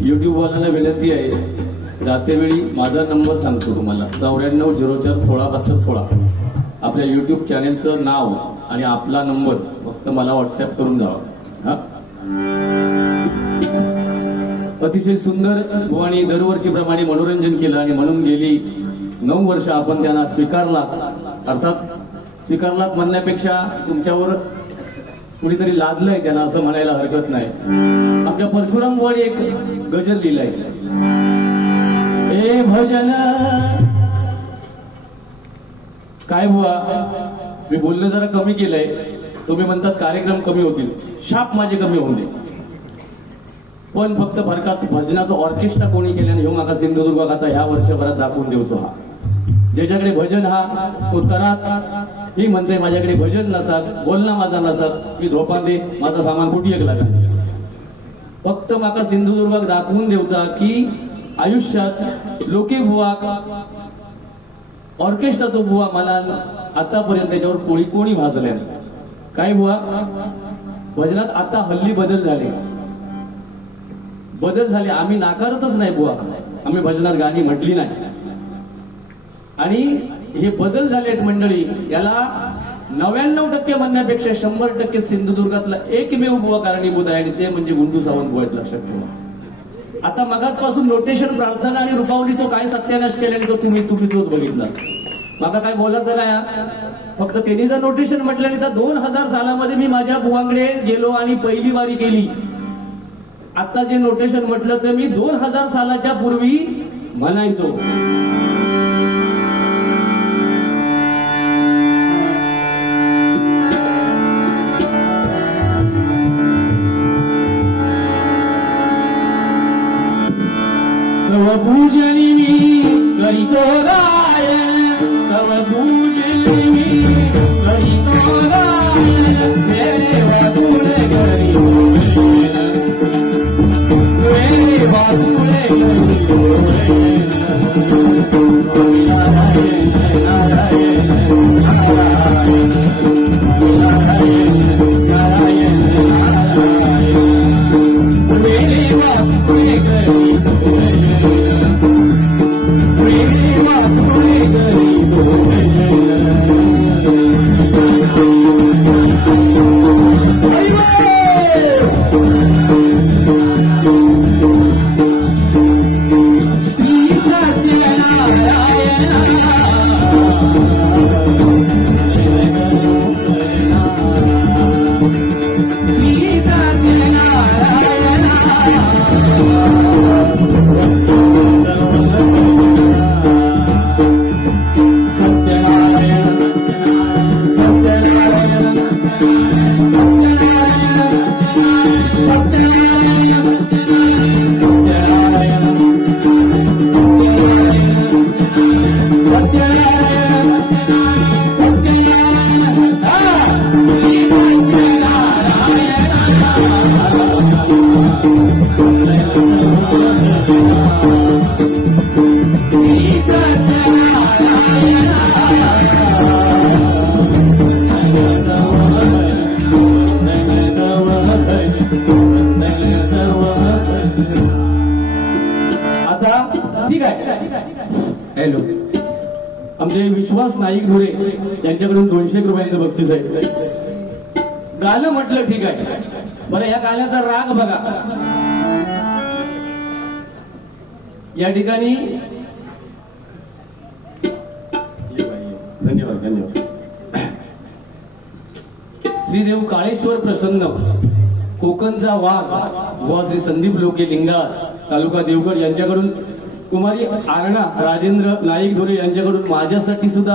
YouTube वाल्यांना विनंती आहे, जातेवेळी माझा नंबर सांगतो तुम्हाला 9404167216. आपल्या युट्यूब चॅनेलचं नाव आणि आपला नंबर फक्त मला व्हॉट्सअप करून द्यावा. अतिशय सुंदर बुवानी दरवर्षीप्रमाणे मनोरंजन केलं आणि म्हणून गेली 9 वर्ष आपण त्यांना स्वीकारलात. अर्थात स्वीकारलात म्हणण्यापेक्षा तुमच्यावर कुणीतरी लादलंय त्यांना असं म्हणायला हरकत नाही. आमच्या परशुराम बुवानी एक गजल लिहिलाय, हे भजन काय बुवा, मी बोलणं जरा कमी केलंय. तुम्ही म्हणतात कार्यक्रम कमी होतील, शाप माझे कमी होऊ दे, पण फक्त फरकात भजनाचं ऑर्केस्ट्रा कोणी केल्याने ह्यो माका सिंधुदुर्गात आता ह्या वर्षभरात दाखवून देऊचो. हा ज्याच्याकडे भजन हा तो तरात ही म्हणते माझ्याकडे भजन नसात, बोलणं माझा नसात, मी झोपा दे, माझा सामान कुठे एक लागला. फक्त माका सिंधुदुर्गात दाखवून देऊचा की आयुष्यात लोके बुवा ऑर्केस्ट्राचा बुवा मला आतापर्यंत त्याच्यावर पोळी कोणी भाजल्या काय बुवा. भजनात आता हल्ली बदल झाले, आम्ही नाकारतच नाही बुवा, आम्ही भजनात गाणी म्हटली नाही. आणि हे बदल झाले आहेत मंडळी, याला 99% म्हणण्यापेक्षा 100% सिंधुदुर्गातला एकमेव बुवा कारणीभूत आहे आणि ते म्हणजे गुंडू सावंत बुवा. लक्षात ठेवा. आता मगातपासून नोटेशन प्रार्थना आणि रुपावलीचा काय सत्यानाश केल्याने तो तुम्ही तोच बघितला. माका काय बोलायचं नाही, फक्त त्यांनी जर नोटेशन म्हटल्याने तर 2000 सालामध्ये मी माझ्या बुवांकडे गेलो आणि पहिली वारी केली. आता जे नोटेशन म्हटलं तर मी 2000 सालाच्या पूर्वी म्हणायचो. तव पूजनी मी करीतो गायन, तव पूजनी मी करीतो गायन, मेरे वाकुळे करीतो मेरे वाकुळे करीतो नारायण नारायण नारायण नारायण नारायण मेरे वाकुळे करीतो हॅलो. आमचे विश्वास नाईक धुळे यांच्याकडून 200 रुपयांचं बक्षीस आहे. गाणं म्हटलं ठीक आहे, बरं या गाण्याचा राग बघा. या ठिकाणी धन्यवाद धन्यवाद. श्रीदेव काळेश्वर प्रसन्न, कोकणचा वाघ व श्री संदीप लोके लिंगाळ तालुका देवगड यांच्याकडून कुमारी आरणा राजेंद्र नाईक धोरे यांच्याकडून माझ्यासाठी सुद्धा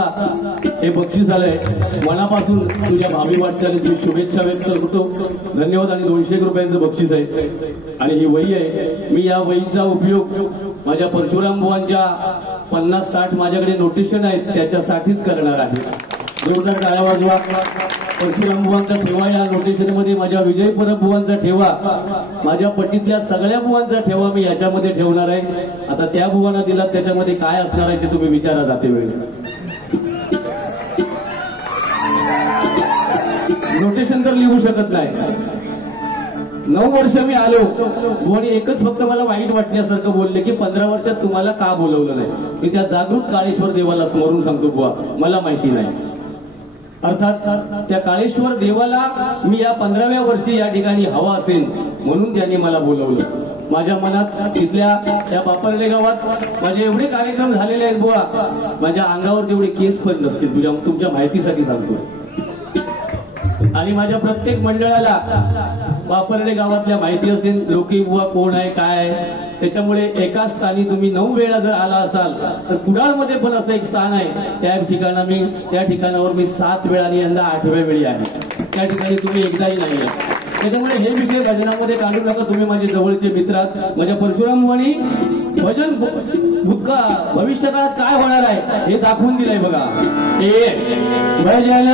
हे बक्षीस आलंय. मनापासून तुझ्या भावी वाटचालीस मी शुभेच्छा व्यक्त करतो. धन्यवाद. आणि 200 रुपयांचं बक्षीस आहे आणि ही वही आहे. मी या वहीचा उपयोग माझ्या परशुराम बुवांच्या 50-60 माझ्याकडे नोटेशन आहेत त्याच्यासाठीच करणार आहे. जोरदार टाळ्या वाजवा. परशुराम बुवांचा ठेवा या नोटेशन मध्ये, माझ्या विजय परब बुवांचा ठेवा, माझ्या पट्टीतल्या सगळ्या बुवांचा ठेवा मी याच्यामध्ये ठेवणार आहे. आता त्या बुवांना दिला त्याच्यामध्ये काय असणार आहे ते तुम्ही विचारा जाते वेळी. नोटेशन तर लिहू शकत नाही, 9 वर्ष मी आलो आणि एकच फक्त मला वाईट वाटण्यासारखं बोलले की 15 वर्षात तुम्हाला का बोलवलं नाही. मी त्या जागृत काळेश्वर देवाला स्मरून सांगतो बुवा, मला माहिती नाही. अर्थात त्या काळेश्वर देवाला मी या 15व्या वर्षी या ठिकाणी हवा असेल म्हणून त्यांनी मला बोलवलं. माझ्या मनात तिथल्या त्या पापर्डे गावात माझे एवढे कार्यक्रम झालेले आहेत बुवा, माझ्या अंगावर तेवढे केस पण नसतील. तुमच्या माहितीसाठी सांगतो. आणि माझ्या प्रत्येक मंडळाला पापर्डे गावातल्या माहिती असेल, लोके बुवा कोण आहे काय आहे. त्याच्यामुळे एका स्थानी तुम्ही 9 वेळा जर आला असाल तर कुडाळमध्ये पण असं एक स्थान आहे, त्या ठिकाणावर मी 7 वेळा आणि यंदा 8व्या वेळी आहे. त्या ठिकाणी तुम्ही एकदाही नाही आहे. त्याच्यामुळे हे विषय भजनामध्ये काढू नका. तुम्ही माझे जवळचे मित्र आहात. माझ्या परशुराम बुवानी भजन भविष्यकाळात काय होणार आहे हे दाखवून दिलंय बघा. भजन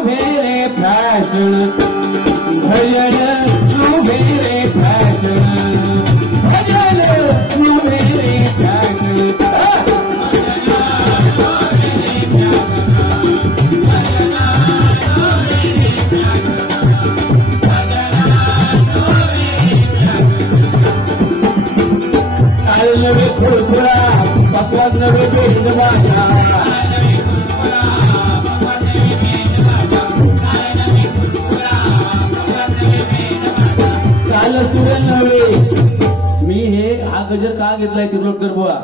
रे फॅशन, भजन रे फॅशन, भजन रे फॅशन. नवे खुळखुळा पकवान नवे बेंडवाला, काल सुर नवे. मी हा गजर का घेतलाय तिरलोटकर बुवा,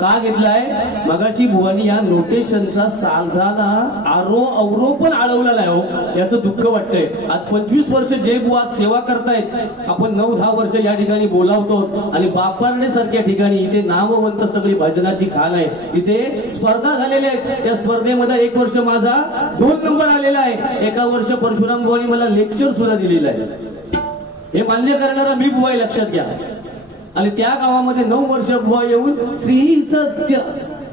का घेतलाय? मगाशी बुवानी या नोटेशनचा सालधाना अवरो पण अडवला नाही हो, याचं दुःख वाटतंय. आज 25 वर्ष जे बुवा सेवा करतायत, आपण 9-10 वर्ष या ठिकाणी बोलावतो आणि बापारणे सारख्या ठिकाणी इथे नामवंत सगळी भजनाची खाण आहे. इथे स्पर्धा झालेल्या आहेत. त्या स्पर्धेमध्ये 1 वर्ष माझा 2 नंबर आलेला आहे. एका वर्ष परशुराम बुवानी मला लेक्चर सुद्धा दिलेलं आहे. हे मान्य करणारा मी बुवा लक्षात घ्या. आणि त्या गावामध्ये 9 वर्ष बुवा येऊन श्री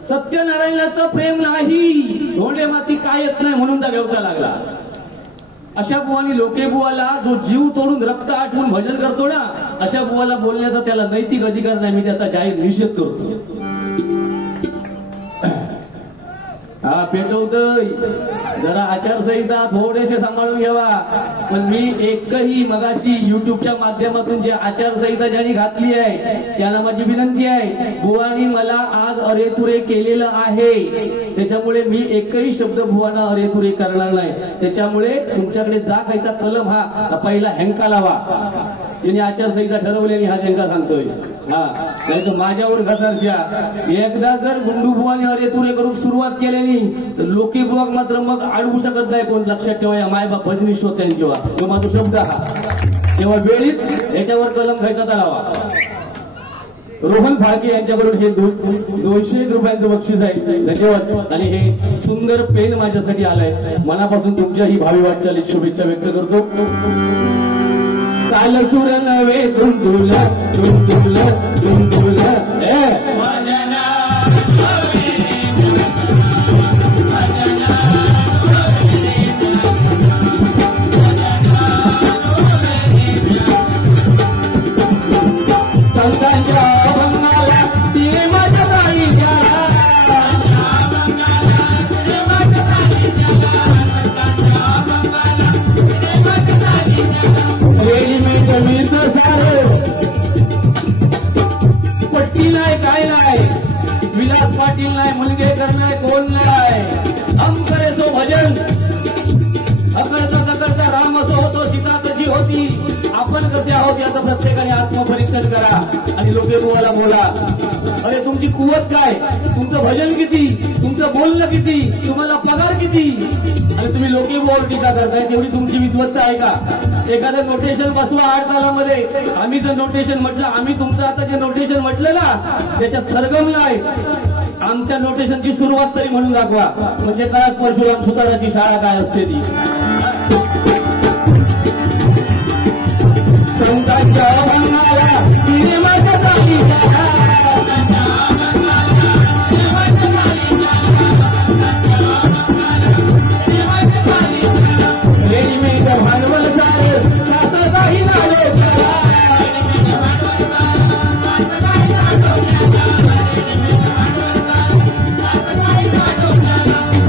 सत्यनारायणाचं प्रेम नाही, धोंडे माती काय येत नाही म्हणून त्या घेऊचा लागला. अशा बुवानी लोके बुवाला जो जीव तोडून रक्त आटवून भजन करतो ना, अशा बुवाला बोलण्याचा त्याला नैतिक अधिकार नाही. मी त्याचा जाहीर निषेध करतो. हा पेटवतोय जरा आचारसंहिता थोडेसे सांभाळून घ्यावा. पण मी एकही मगाशी युट्यूबच्या माध्यमातून जे आचारसंहिता ज्यांनी घातली आहे त्यांना माझी विनंती आहे, बुवानी मला आज अरेतुरे केलेलं आहे, त्याच्यामुळे मी एकही शब्द बुवाना अरेतुरे करणार नाही. त्याच्यामुळे तुमच्याकडे जा खायचा कलम हा पहिला हँका लावा. त्यांनी आचारसंहिता ठरवलेली हा त्यांना सांगतोय. हा नाही तर माझ्यावर घसरशा. एकदा जर गुंडू बुवानी अरेतुरे करून सुरुवात केलेली तर लोके बुवा मात्र मग अडवू शकत नाही कोण. लक्षात ठेवा, या मायबाप भजनी शोधते जेव्हा तो माझा शब्द हा, तेव्हा वेळीच याच्यावर कलम खायचा लावा. रोहन फाळके यांच्याकडून हे 200 रुपयांचं बक्षीस आहे. धन्यवाद. आणि हे सुंदर पेन माझ्यासाठी आलंय. मनापासून तुमच्या ही भावी वाटचालीत शुभेच्छा व्यक्त करतो. काल सुर नवे धुंदुल धुंदुल धुंदुल संतांच्या अभंगाला तिने माझ्या ताईच्या, रेडीमेड सारं पट्टी नाही काय नाही, विलास पाटील नाही, मुलगेकर नाही, कोण नाही. हम करे सो भजन, अकळता सकळता राम असो होतो, सीता कशी होती, आपण कसे आहोत याचा प्रत्येकाने आत्मपरीक्षण करा आणि लोके बुवाला बोला. अरे तुमची कुवत काय, तुमचं भजन किती, तुमचं बोलणं किती, तुम्हाला पगार किती, आणि तुम्ही लोके बुवावर टीका करताय, तेवढी तुमची विश्वस्त आहे का? एखादं नोटेशन बसवा 8 तालामध्ये. आम्ही जर नोटेशन म्हटलं, आम्ही तुमचं आता जे नोटेशन म्हटलं ना त्याच्यात सरगमला आहे. आमच्या नोटेशनची सुरुवात तरी म्हणून दाखवा, म्हणजे काळात परशुराम सुताराची शाळा काय असते ती. संतांच्या अभंगाला तिने माझ्या ताईच्या, रेडीमेड भांडवल सारं असं काही नाही.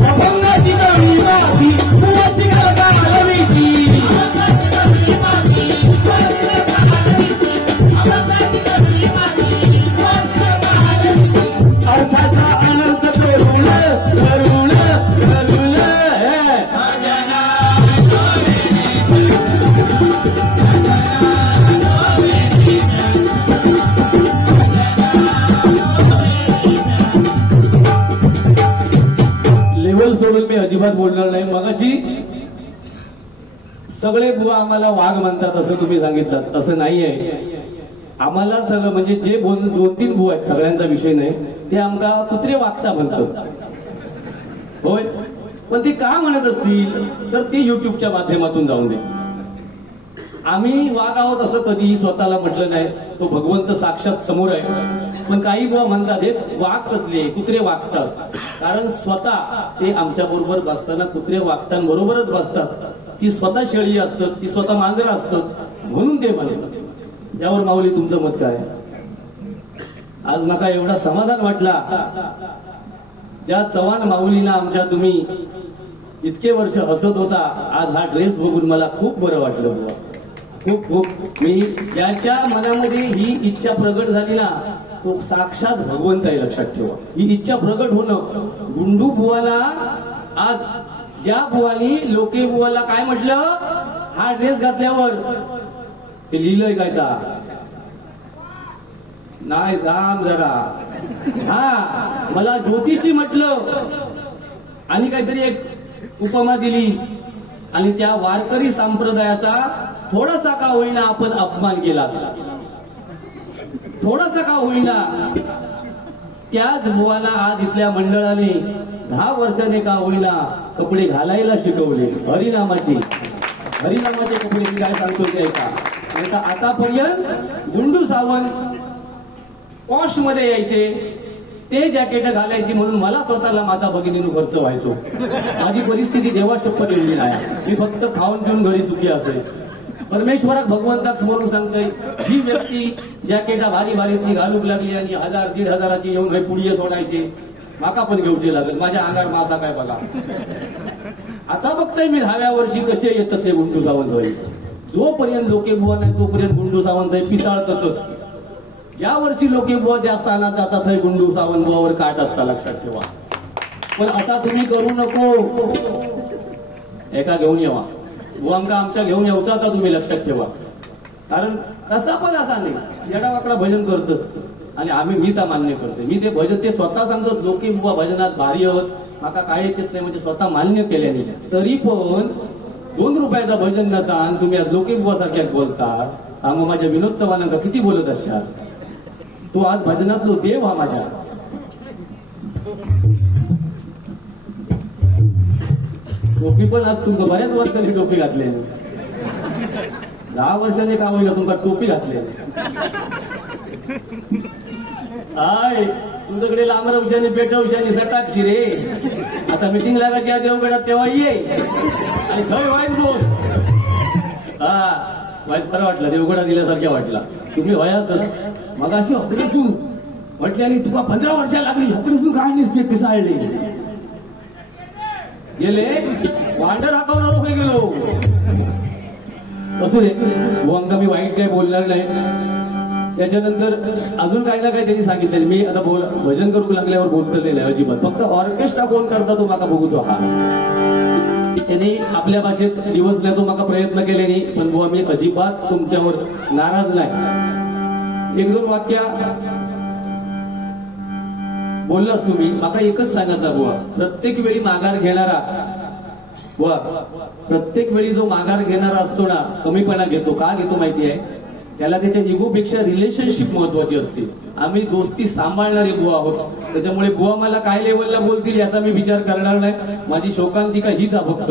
अभंगाची गाणी माती तुला शिकायला हवी ती. अजिबात बोलणार नाही. मगाशी सगळे बुवा आम्हाला वाघ म्हणतात असं तुम्ही सांगितलं, तसं नाहीये. आम्हाला सगळं म्हणजे जे 2-3 बुवा आहेत, सगळ्यांचा विषय नाही, ते आमका कुत्रे वागता म्हणतात. होय, पण ते का म्हणत असतील तर ते युट्यूबच्या माध्यमातून जाऊन दे. आम्ही वाघ आहोत असं कधी स्वतःला म्हटलं नाही. तो भगवंत साक्षात समोर आहे. पण काही बुवा म्हणतात हे वाघ कसले, कुत्रे वागतात. कारण स्वतः ते आमच्या बरोबर बसताना कुत्रे वागतांबरोबरच बसतात. ती स्वतः शेळी असतात, ती स्वतः मांजर असतात, म्हणून ते म्हणतात. यावर माऊली तुमचं मत काय? आज नका एवढा समाधान वाटला ज्या चव्हाण माऊलीला आमच्या तुम्ही इतके वर्ष हसत होता. आज हा ड्रेस बघून मला खूप बरं वाटलं. खूप खूप मी ज्याच्या मनामध्ये ही इच्छा प्रगट झाली ना, तो साक्षात भगवंत आहे. लक्षात ठेवा, ही इच्छा प्रगट होणं. गुंडू बुवाला आज ज्या बुवानी लोके बुवाला काय म्हटलं, हा ड्रेस घातल्यावर ते लिहिलंय काय का नाही राम जरा, हा मला ज्योतिषी म्हटलं आणि काहीतरी एक उपमा दिली आणि त्या वारकरी संप्रदायाचा थोडासा का होईना आपण अपमान केला, थोडासा का होईना. त्याच बुवाला आज इथल्या मंडळाने 10 वर्षाने का होईना कपडे घालायला शिकवले. हरिनामाचे कपडे. मी काय सांगतोय ते का, आतापर्यंत गुंडू सावंत पॉश मध्ये यायचे, ते जॅकेट घालायची म्हणून मला स्वतःला माता भगिनीनं खर्च व्हायचो. माझी परिस्थिती देवा शपथ एवढी नाही. मी फक्त खाऊन पिऊन घरी सुखी असेल. परमेश्वराक भगवंताक समोरून सांगतोय, ही व्यक्ती जॅकेटा भारी भारीतली घालूक लागली आणि 1000-1500 येऊन पुढे सोडायचे. माका पण घेऊचे लागेल, माझ्या अंगार मासा काय बघा. आता बघताय मी 10व्या वर्षी कसे येतात ते गुंडू सावंत होईल. जोपर्यंत लोके बुवा नाही तोपर्यंत गुंडू सावंत पिसाळतातच. ज्या वर्षी लोके बुवा ज्या स्थानात जातात हे गुंडू सावंत बुवावर काट असता. लक्षात ठेवा. पण आता तुम्ही करू नको. एका घेऊन येवा बुवांका, आमच्या घेऊन येऊचा आता तुम्ही लक्षात ठेवा. कारण कसा पण असा नाही, येडावाकडा भजन करतात आणि मी तर मान्य करते. मी ते भजन ते स्वतः सांगतो, लोके बुवा भजनात भारी आहोत, माका काय येत नाही म्हणजे स्वतः मान्य केल्याने. तरी पण 2 रुपयाचा भजन नसान तुम्ही आज लोके बुवा सारख्यात बोलता. सांगू माझ्या विनोद चव्हाणांका किती बोलत असाल. तो आज भजनातलो देव हा माझ्या. टोपी पण आज तुमचं बऱ्याच वर्षांनी टोपी घातली. 10 वर्षांनी का होईल तुमका टोपी घातली. हाय तुझ्याकडे लांबरा विषयाने पेटा विषयाने सटाक्षी रे. आता मिटिंग लागायची या देवगडात तेव्हा ये आणि थंय वाईट बोल. हा वाईट बरं वाटलं, देवगडा दिल्यासारख्या वाटला. तुम्ही वयाच मग अशी हकडसून म्हटली आणि तुका 15 वर्ष लागली. हकडसून काय नसते पिसाळले गेले वांडर हाकवणार उभे गेलो. असू दे बुवांका मी वाईट काय बोलणार नाही. त्याच्यानंतर अजून काही ना काही त्यांनी सांगितलं. मी आता भजन करू लागल्यावर बोलतले नाही अजिबात. फक्त ऑर्केस्ट्रा कोण करता तो माका बघूचो. हा त्यांनी आपल्या भाषेत दिवसण्याचा माका प्रयत्न केले नाही. पण बुवा मी अजिबात तुमच्यावर नाराज नाही. 1-2 वाक्य बोललास तुम्ही. माका एकच सांगायचा बुवा, प्रत्येक वेळी माघार घेणारा बुवा, प्रत्येक वेळी जो माघार घेणारा असतो ना, कमीपणा घेतो. का घेतो माहिती आहे? त्याला त्याच्या इगोपेक्षा रिलेशनशिप महत्वाची असते. आम्ही दोस्ती सांभाळणारे बुवा आहोत. त्याच्यामुळे बुवा मला काय लेवलला बोलतील याचा मी विचार करणार नाही. माझी शोकांतिका हीच फक्त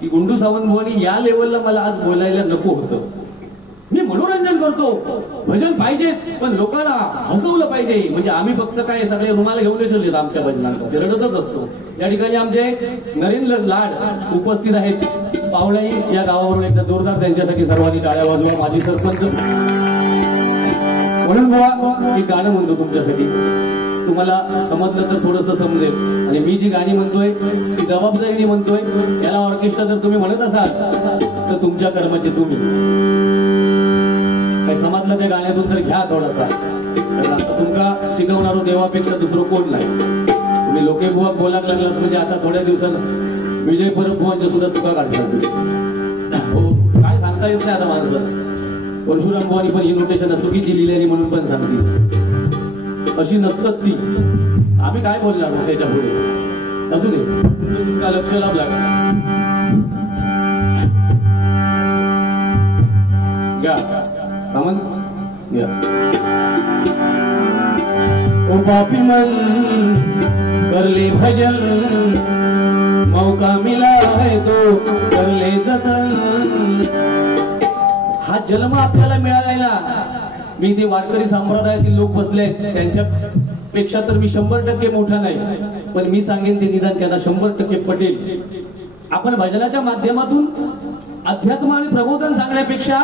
की गुंडू सावंत बुवानी या लेवलला मला आज बोलायला नको होतं. मी मनोरंजन करतो, भजन पाहिजेच, पण लोकांना हसवलं पाहिजे. म्हणजे आम्ही फक्त काय सगळे रुमाला घेऊन चलले आमच्या भजनांना, ते रडतच असतो. या ठिकाणी आमचे नरेंद्र लाड उपस्थित आहेत. पावळाई या गावावरून एकदा जोरदार त्यांच्यासाठी सर्वांनी टाळ्या वाजवा. माजी सरपंच म्हणून बुवा एक गाणं म्हणतो तुमच्यासाठी. तुम्हाला समजलं तर थोडंसं समजेल. आणि मी जी गाणी म्हणतोय ती जबाबदारीने म्हणतोय. याला ऑर्केस्ट्रा जर तुम्ही म्हणत असाल तर तुमच्या कर्माचे तुम्ही. काही समजलं त्या गाण्यातून तर घ्या थोडासा. तुमका शिकवणारो देवापेक्षा दुसरं कोण नाही. तुम्ही लोके बुवा बोलायला लागलात म्हणजे आता थोड्या दिवसांना विजय परब बुवांच्या सुद्धा चुका काढतात. हो काय सांगता येत नाही आता माणसं. परशुराम बुवानी पण ही नोटेशन चुकीची लिहिलेली म्हणून पण सांगतील. अशी नसतात ती. आम्ही काय बोलणार त्याच्या पुढे. असू दे, तुमका लक्ष लाभला का? घ्या सामान घ्या. ओ पापी मन कर ले भजन, मौका मिला है तो कर ले जतन. हा जन्म आपल्याला मिळालाय ना. मी ते वारकरी संप्रदायातील लोक बसले त्यांच्या पेक्षा तर मी 100% मोठा नाही, पण मी सांगेन ते निदान त्यांना 100% पटेल. आपण भजनाच्या माध्यमातून अध्यात्म आणि प्रबोधन सांगण्यापेक्षा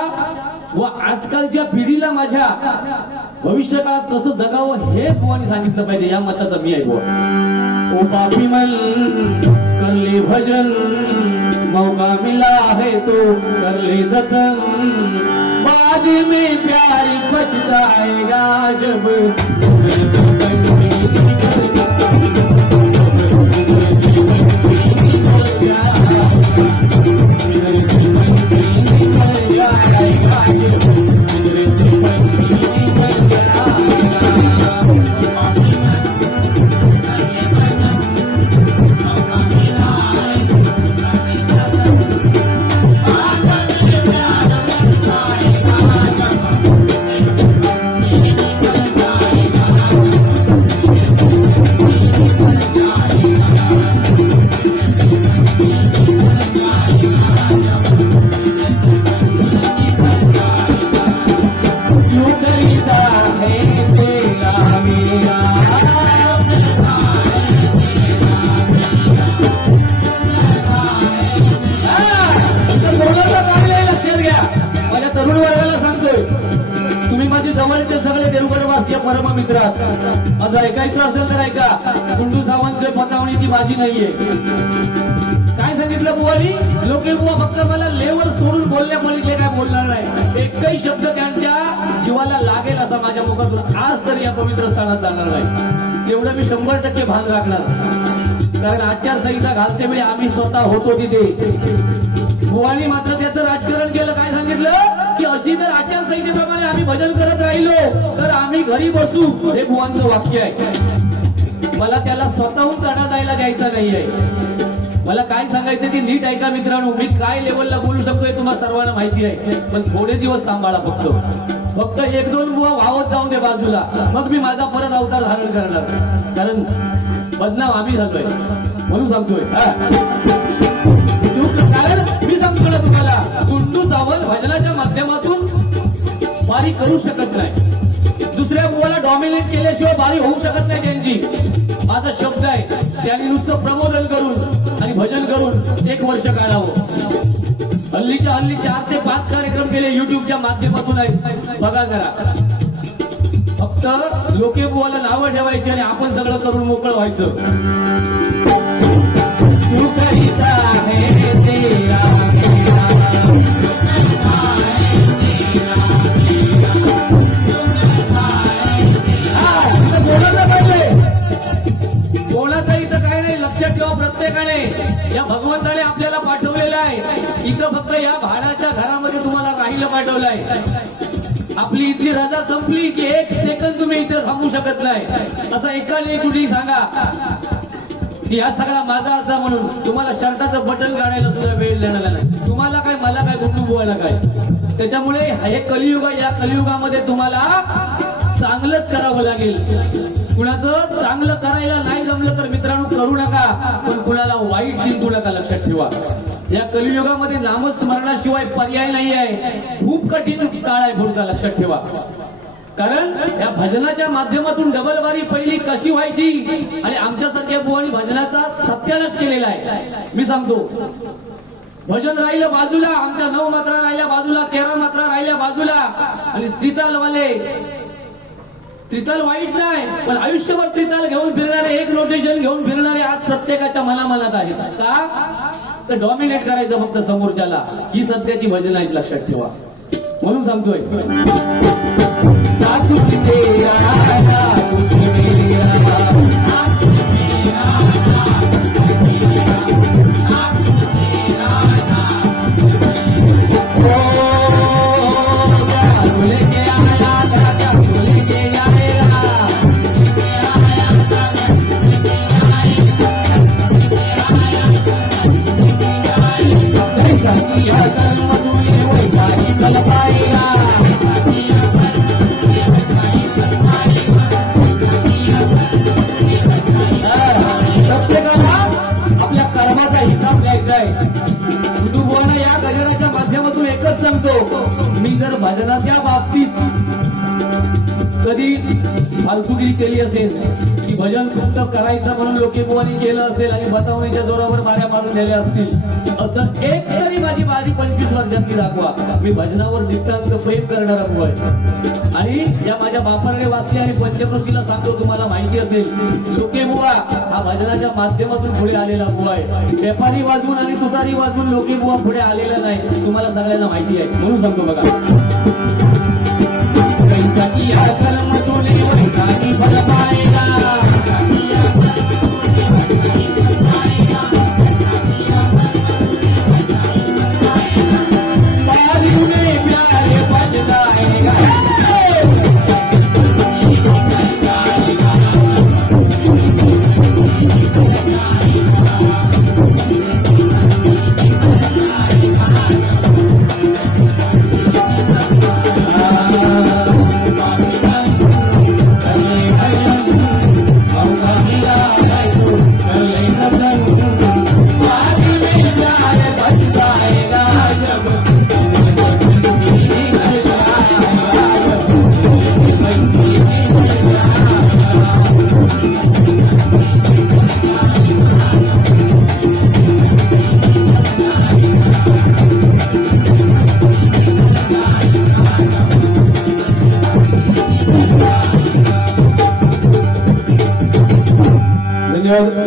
व आजकालच्या पिढीला माझ्या भविष्य काळात कसं जगावं हे बुवानी सांगितलं पाहिजे, या मताचा मी आहे बुवा. ओ पापी मन कर ले भजन, मौका मिला है तो कर ले जतन. बाद में प्यार पछताएगा जब परम मित्रात माझं ऐकायचं असेल तर ऐका. गुंडू सावंतची पतावणी ती माझी नाहीये. काय सांगितलं बुवानी? लोके बुवा फक्त मला लेवल सोडून बोलल्या पलीकडे काय बोलणार नाही. एकही शब्द त्यांच्या जीवाला लागेल असा माझ्या मुखातून आज तरी या पवित्र स्थानात जाणार नाही. तेवढं मी 100% भान राखणार. कारण आचारसंहिता घालते वेळी आम्ही स्वतः होतो तिथे. बुवानी मात्र त्याचं राजकारण केलं. काय सांगितलं की अशी जर आचारसंहितेप्रमाणे आम्ही भजन करत राहिलो तर आम्ही घरी बसू, हे बुवांचं वाक्य आहे. मला त्याला स्वतःहून चढा जायला द्यायचा नाहीये. मला काय सांगायचं ते नीट ऐका मित्रांनो. मी काय लेवलला बोलू शकतोय तुम्हाला सर्वांना माहिती आहे, पण थोडे दिवस सांभाळा. फक्त 1-2 बुवा वावत जाऊन दे बाजूला, मग मी माझा परत अवतार धारण करणार. कारण बदनाम आम्ही झालोय म्हणून सांगतोय. कारण मी सांगतो ना तुम्हाला, गुंडू सावंत भजनाच्या माध्यमातून बारी करू शकत नाही. दुसऱ्या बुवाला डॉमिनेट केल्याशिवाय बारी होऊ शकत नाही त्यांची. माझा शब्द आहे, त्यांनी नुसतं प्रबोधन करून आणि भजन करून 1 वर्ष काढावं. हल्लीच्या हल्ली 4 ते 5 कार्यक्रम केले युट्यूबच्या माध्यमातून आहेत, बघा जरा. फक्त लोके बुवाला नावं ठेवायची आणि आपण सगळं करून मोकळं व्हायचं. बोलायचं इथं काय नाही, लक्षात ठेवा. प्रत्येकाने या भगवंताने आपल्याला पाठवलेलं आहे. इथं फक्त या भाड्याच्या घरामध्ये तुम्हाला राहिलं पाठवलंय. आपली इथली रजा संपली की 1 सेकंद तुम्ही इथं थांबू शकत नाही. असं एकाने कुठेही सांगा की हा सगळा माझा असा म्हणून तुम्हाला शर्टाचं बटन काढायला सुद्धा वेळ देणार नाही. तुम्हाला काय, मला काय, गुंडू बुवाला काय. त्याच्यामुळे हे कलियुग आहे. या कलियुगामध्ये तुम्हाला चांगलंच करावं लागेल. कुणाचं चांगलं करायला नाही जमलं तर मित्रांनो करू नका, पण कुणाला वाईट चिंतू नका. लक्षात ठेवा, या कलियुगामध्ये नामस्मरणाशिवाय पर्याय नाही आहे. खूप कठीण काळ आहे पुढचा. लक्षात ठेवा, कारण या भजनाच्या माध्यमातून डबल बारी पहिली कशी व्हायची आणि आमच्यासारख्या बुवानी भजनाचा सत्यानाश केलेला आहे. मी सांगतो, भजन राहिलं बाजूला, आमच्या 9 मात्रा राहिल्या बाजूला, 13 मात्रा राहिल्या बाजूला, आणि त्रितालवाले, त्रिताल वाईट नाही पण आयुष्यभर त्रिताल घेऊन फिरणारे, 1 नोटेशन घेऊन फिरणारे आज प्रत्येकाच्या मनामनात आहेत. का तर डॉमिनेट करायचं फक्त समोरच्याला. ही सध्याची भजन आहेत, लक्षात ठेवा. म्हणून सांगतोय, कधी फालतुगिरी केली असेल की भजन फक्त करायचं म्हणून लोकेबुवानी केलं असेल आणि बतावणीच्या जोरावर माऱ्या मारून नेल्या असतील असं एक तरी माझी बारी 25 वर्षातली दाखवा. मी भजनावर नितांत प्रेम करणारा बुवा आहे आणि या माझ्या बापरणे वासी आणि पंचक्रोशीला सांगतो, तुम्हाला माहिती असेल लोकेबुवा हा भजनाच्या माध्यमातून पुढे आलेला बुवा आहे. पेपारी वाजवून आणि तुतारी वाजवून लोकेबुवा पुढे आलेला नाही, तुम्हाला सगळ्यांना माहिती आहे म्हणून सांगतो बघा.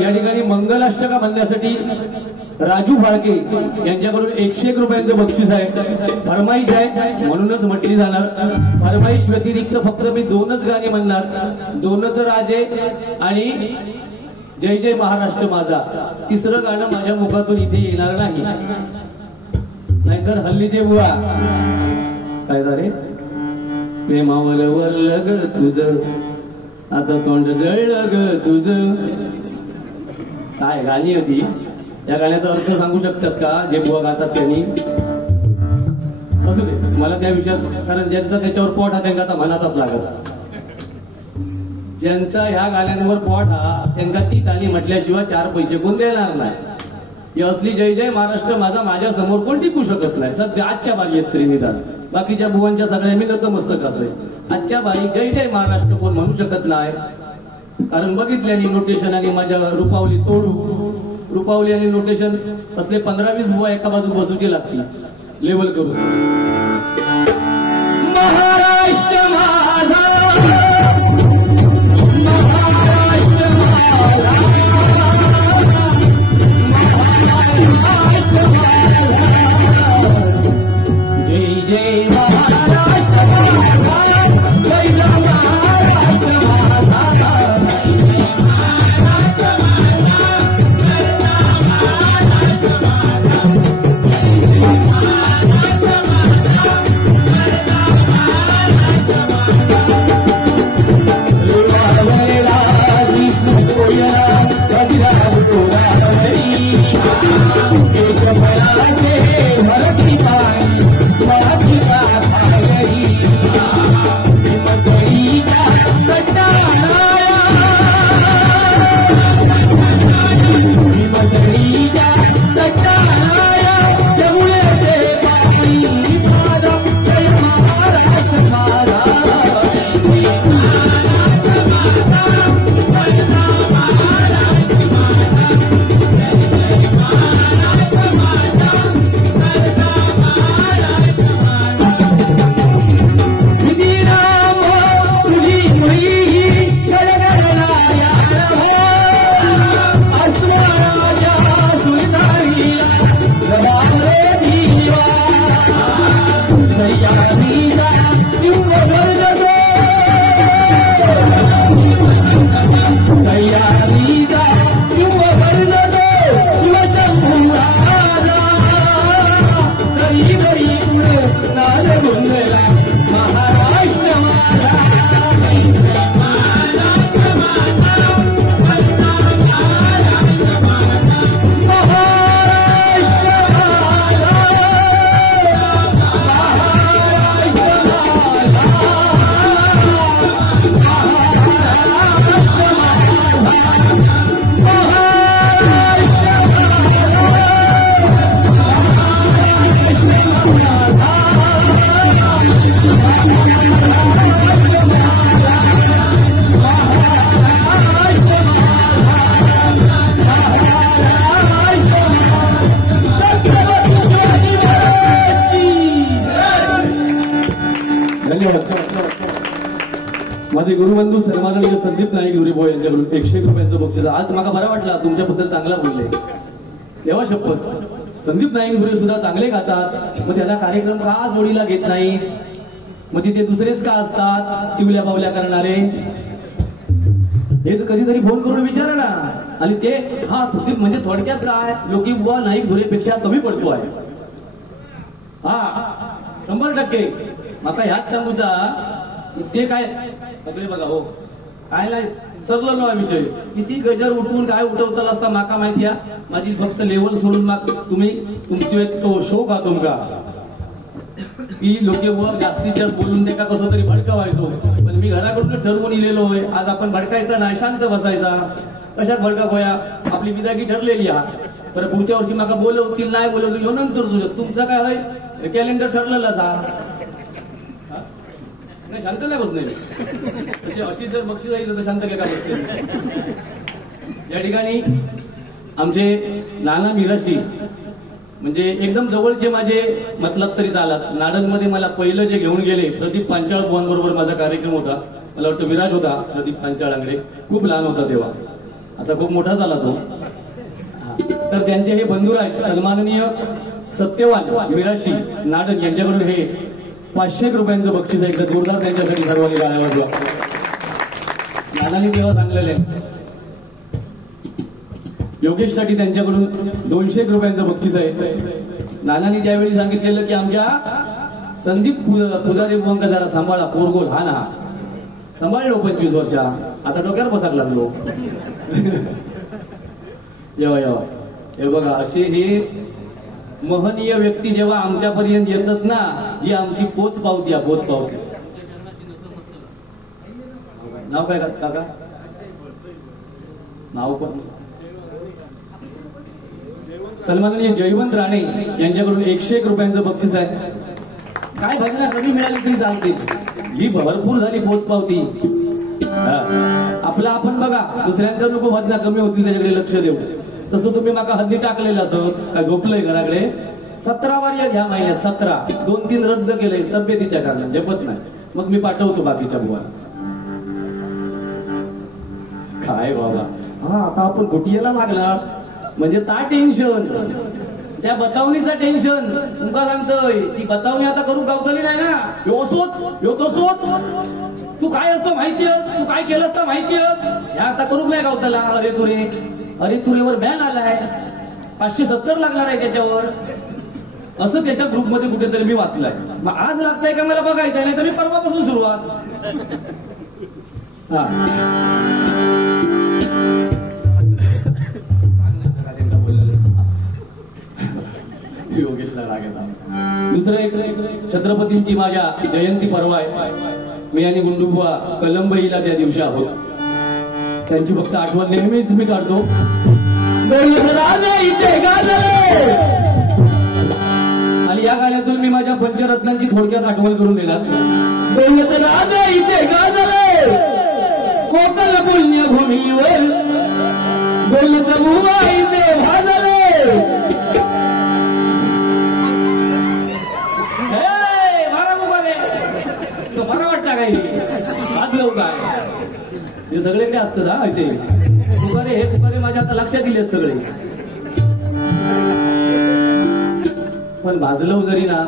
या ठिकाणी मंगलाष्टका म्हणण्यासाठी राजू फाळके यांच्याकडून 101 रुपयांचं बक्षीस आहे. फरमाईश आहे म्हणूनच म्हटली जाणार. फरमाईश व्यतिरिक्त फक्त मी 2च गाणी म्हणणार, 2च राजे आणि जय जय महाराष्ट्र माझा. तिसरं गाणं माझ्या मुखातून इथे येणार नाही, नाहीतर हल्लीचे बुवा काय रे प्रेमावर वरलं ग तुझं आता तोंड जळलं ग तुझं. काय गाणी होती, या गाण्याचा अर्थ सांगू शकतात का जे बुवा गातात त्यांनी? असू दे मला त्या विषयात, कारण ज्यांचा त्याच्यावर पोट हा त्यांना आता मनातच लागत. ज्यांचा ह्या गाण्यांवर पोट हा त्यांना ती गाणी म्हटल्याशिवाय 4 पैसे कोण देणार नाही. ही असली जय जय महाराष्ट्र माझा माझ्या समोर कोण टिकू शकत नाही सध्या आजच्या बारीत तरी निदान. बाकीच्या बुवांच्या सगळ्या मी नतमस्तक असेल, आजच्या बारी जय जय महाराष्ट्र कोण म्हणू शकत नाही. कारण बघितल्याने नोटेशन आणि माझ्या रुपावली तोडू, रुपावली आणि नोटेशन असले 15-20 बुवा एका बाजू बसूची लागतील लेवल करून. महाराष्ट्र माझा जय जय महाराष्ट्र माझे गुरुबंधू सन्माननीय संदीप नाईक धुरेबो यांच्याकडून 101 रुपयांचं बक्षीस. आज मला बरं वाटलं तुमच्याबद्दल चांगला बोलले. देवा शपथ संदीप नाईक धुरे सुद्धा चांगले गातात, मग त्याला कार्यक्रम का जोडीला घेत नाही? मग तिथे दुसरेच का असतात टिवल्या बावल्या करणारे? हे कधीतरी फोन करून विचारा ना. आणि ते हा संदीप म्हणजे थोडक्यात काय लोकी बुवा नाईक धुरेपेक्षा कमी पडतो आहे. हा 100%. माका ह्याच सांगूचा ते काय सगळे बघा हो काय नाही सरलो विषय किती गजर उठवून काय उठवताल असता माका माहिती आहे. माझी फक्त लेवल सोडून माग तुम्ही तुमची तो शो का तुमका की लोके वर जास्तीत जास्त बोलून ते का कसं तरी भडकावायचो. पण मी घराकडून ठरवून इलेलो आहे आज आपण भडकायचा नाही शांत बसायचा. कशात भडका गोया आपली विदागी ठरलेली आहे. तर पुढच्या वर्षी माका बोलवतील नाही बोलवतील नंतर तुमचं काय आहे कॅलेंडर ठरलेलं जा नाही शांत नाही बसणे. अशी जर बक्षीस राहिलं तर शांत का बसले. या ठिकाणी आमचे नाना मिराशी म्हणजे एकदम जवळचे माझे मतलब तरी चालत. नाडनमध्ये मला पहिलं जे घेऊन गेले प्रदीप पांचाळ बुवांबरोबर माझा कार्यक्रम होता. मला वाटतं विराज होता प्रदीप पांचाळांकडे. खूप लहान होता तेव्हा, आता खूप मोठा झाला तो. तर त्यांचे हे बंधुराज सन्माननीय सत्यवान मिराशी नाडन यांच्याकडून हे 500 रुपयांचं बक्षीस आहे. एकदा जोरदार त्यांच्यासाठी सर्वांनी गायला नानांनी तेव्हा सांगलेलं आहे. योगेश साठी त्यांच्याकडून 200 रुपयांचं बक्षीस आहे. नानांनी त्यावेळी सांगितलेलं की आमच्या संदीप पुजारी बुवांका जरा सांभाळा पोरगो लहान हा. सांभाळलो 25 वर्षा आता डोक्यावर बसायला लागलो. येवा येवा हे बघा असे हे महनीय व्यक्ती जेव्हा आमच्यापर्यंत येतात ना ही आमची पोच पावती आहे. पोच पावती नाव काय काका नाव पण सन्माननीय जयवंत राणे यांच्याकडून 101 रुपयांचं बक्षीस आहे. काय भजना कमी मिळाली तरी चालते. ही भरपूर झाली पोच पावती. आपला आपण बघा दुसऱ्यांचं नको भजना कमी होतील त्याच्याकडे लक्ष देऊ. तसं तुम्ही माका हद्दी टाकलेलं असं काय झोपलंय घराकडे 17 वार या ह्या महिन्यात 17 2-3 रद्द केले तब्येतीच्या कारणाने झेपत नाही. मग मी पाठवतो बाकीच्या बुवाला. काय बाबा हा आता आपण कुटियाला लागला म्हणजे ता टेन्शन त्या बतावणीचा टेन्शन तुमका सांगतोय. ती बतावणी आता करून गावतली नाही ना. यो असोच यो तसोच तू काय असतो माहिती अस तू काय केलंस तर माहिती अस ह्या आता करून नाही गावतला. अरे तुरेवर बॅन आलाय 570 लागणार आहे त्याच्यावर असं त्याच्या ग्रुपमध्ये कुठेतरी मी वाचलंय. मग आज लागतंय का मला बघायचंय नाही तर मी परवापासून सुरुवात. योगेशला राग येतात. दुसरं एक छत्रपतींची माझ्या जयंती परवा आहे. मी आणि गुंडुबुवा कलंबईला त्या दिवशी आहोत. त्यांची फक्त आठवण नेहमीच मी काढतो. आणि या गाण्यातून मी माझ्या पंचरत्नांची थोडक्यात आठवण करून देणार. कोकण पुण्यभूमीवर बोलत बुवा इथे भाजले. बरं वाटतं काही आज जाऊ काय हे सगळे काय असतं हा इथे पुकारे हे पुकारे माझ्या आता लक्षात दिलेत सगळे. पण भाजलं जरी ना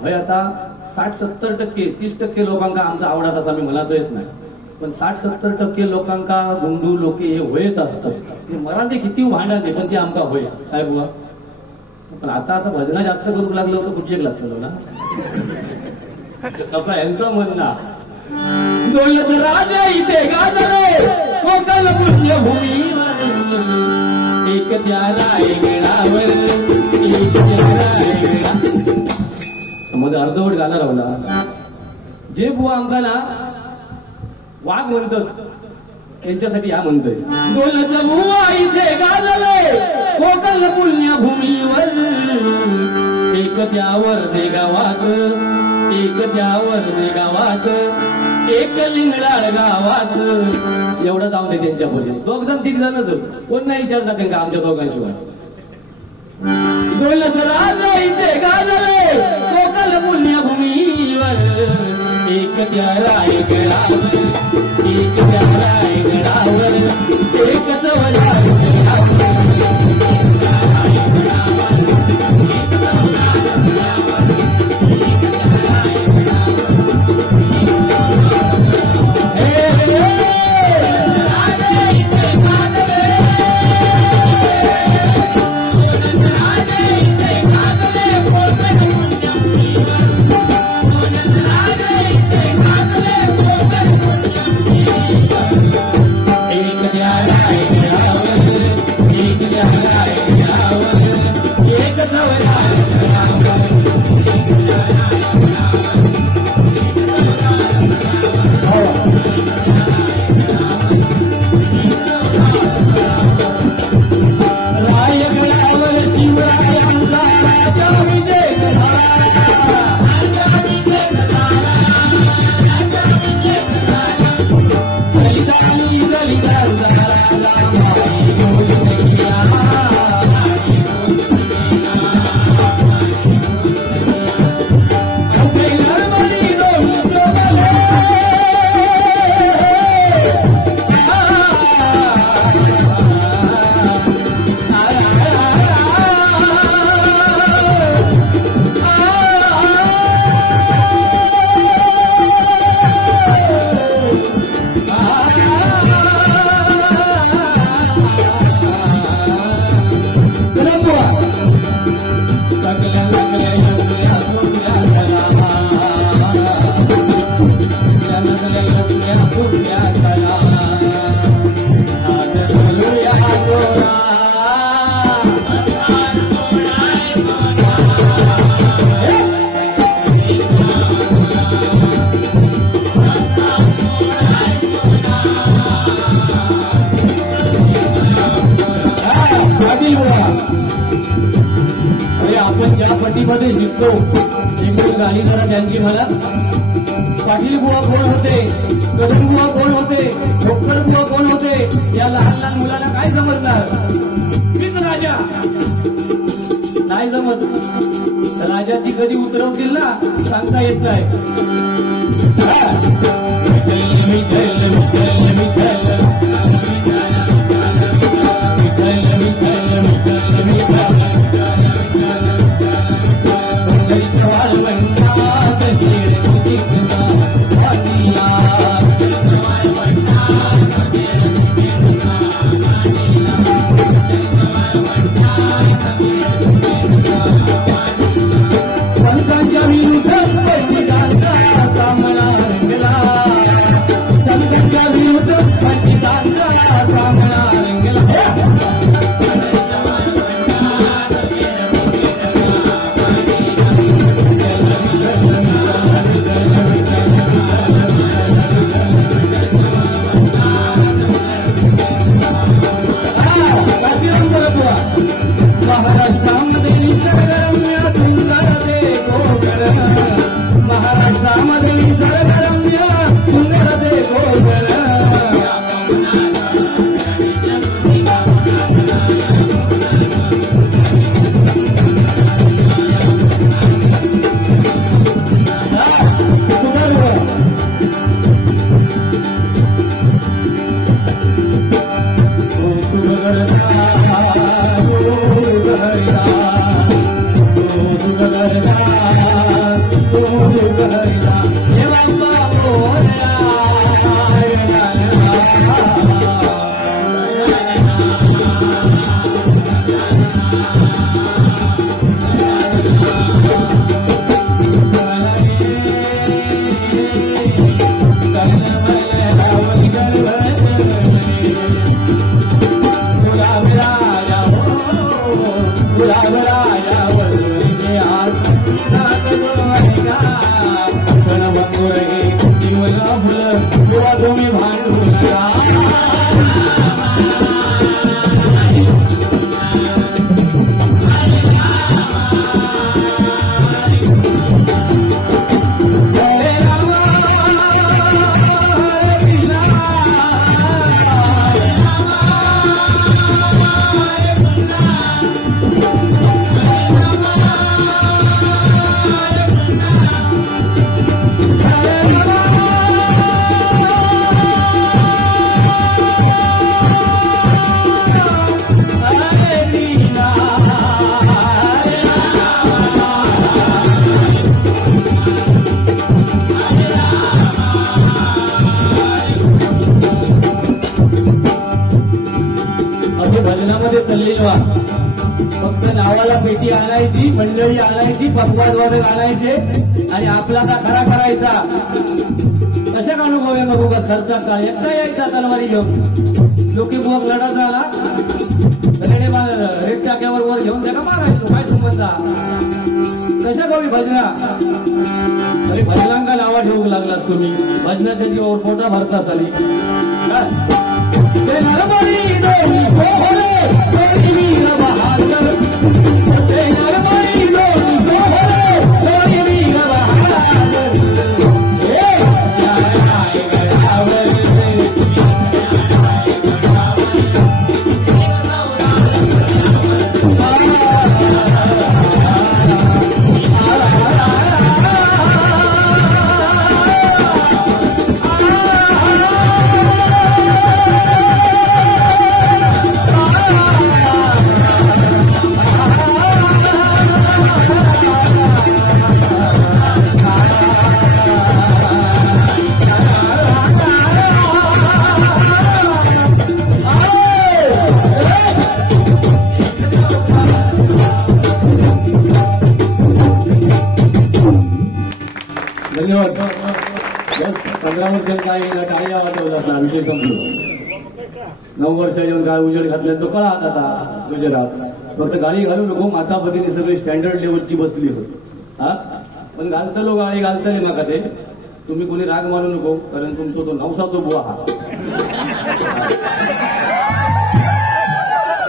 होय आता 60-70% 30% लोकांका आमचा आवडत असा मी म्हणायचं येत नाही. पण 60-70% लोकांका गुंडू लोके हे होयच असतात. मराठी किती भांडाते पण ते आमका होय काय बुवा. पण आता भजना जास्त करू लागलं होतं कुठे लागतं ना कसा यांचं म्हणणं. राजा इथे गाजले कोकण पुण्यभूमीवर एक त्या रायगडावर मध्ये अर्धवट गाणं राहला. जे बुवा आमका ना वाघ म्हणतात त्यांच्यासाठी हा म्हणतोय. दोलच बुवा इथे गाजले कोकण पुण्यभूमीवर एक त्यावर दे गावात एक त्यावर दे गावात एक लिंगडाळ गावात. एवढं जाऊन दे त्यांच्यापर्यंत. 2 जण 3 जणच कोण नाही विचारणार त्यांना आमच्या दोघांशिवाय. राजा इथे गाजले कोकण पुण्यभूमीवर एक त्या रायगडावर एक त्या रायगडावर एकच आपण ज्या पट्टीमध्ये शिकतो एक गाणी जरा त्यांची मला पाटील बुवा कोण होते, कदम बुवा कोण होते, ठोकर बुवा कोण होते, या लहान लहान मुलांना काय समजणार. मीच राजा नाही जमत. राजाची कधी उतरवतील ना सांगता येत नाही. महाराष्ट्रामध्ये वा फक्त नावाला पेटी आणायची, मंडळी आणायची, पकवाज वगैरे आणायचे आणि आपला का खरा करायचा. कशा अनुभव आहे बघू का खर्चा काय एकटा यायचा तलवारी घेऊन लोकी बुवा लढा झाला रेट टाक्यावर वर घेऊन त्याला मारायचो. काय संबंध कशा गावी भजना अरे भजनांका नावा ठेवू लागलास तुम्ही. भजनाच्या जीवावर पोटा भरता चाली धन्यवाद. 15 वर्षांनी काय वाटवलं असणार विषय संपलो. 9 वर्ष येऊन काय उजेड घातले तो कळा आता गुजरात फक्त गाडी घालू नको. माता भगिनी सगळी स्टँडर्ड लेवलची बसली होती. हा पण घालतलो गाडी घालतले नका ते तुम्ही कोणी राग मानू नको कारण तुमचा तो नवसाचा बुवा हा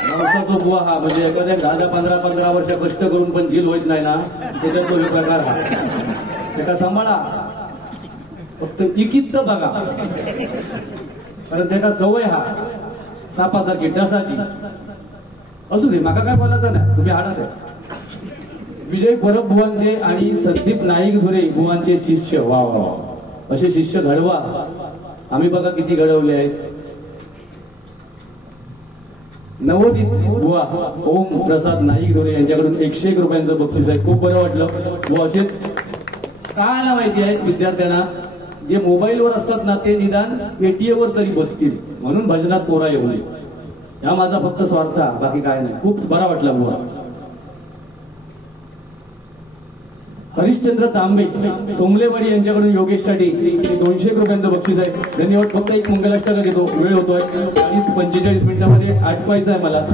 नवसाचा बुवा हा म्हणजे एखाद्या 10-15 वर्ष कष्ट करून पण झील होत नाही ना त्याच्यात तो प्रकार हा. त्याला सांभाळा फक्त इकित्त बघा कारण त्याचा सवय हा सापासारखी डसाची असू दे. माका काय बोलायचं नाही तुम्ही हाडत आहे. विजय परब बुवांचे आणि संदीप नाईक धुरे बुवांचे शिष्य वा वा असे शिष्य घडवा. आम्ही बघा किती घडवले आहेत. नवोदित बुवा ओम प्रसाद नाईक धुरे यांच्याकडून 101 रुपयांचं बक्षीस आहे. खूप बरं वाटलं. व असेच काय माहिती आहे विद्यार्थ्यांना जे मोबाईलवर असतात ना ते निदान पेटीवर तरी बसतील म्हणून भजनात पोरा येऊ नये. हा माझा फक्त स्वार्थ बाकी काय नाही. खूप बरा वाटला बुवा. हरिश्चंद्र तांबे सोमलेवाडी यांच्याकडून योगेशसाठी 200 रुपयांचं बक्षीस आहे. धन्यवाद. फक्त एक मंगलाष्टक घेतो. वेळ होतोय 40-45 मिनिटांमध्ये आटपायचं आहे मला.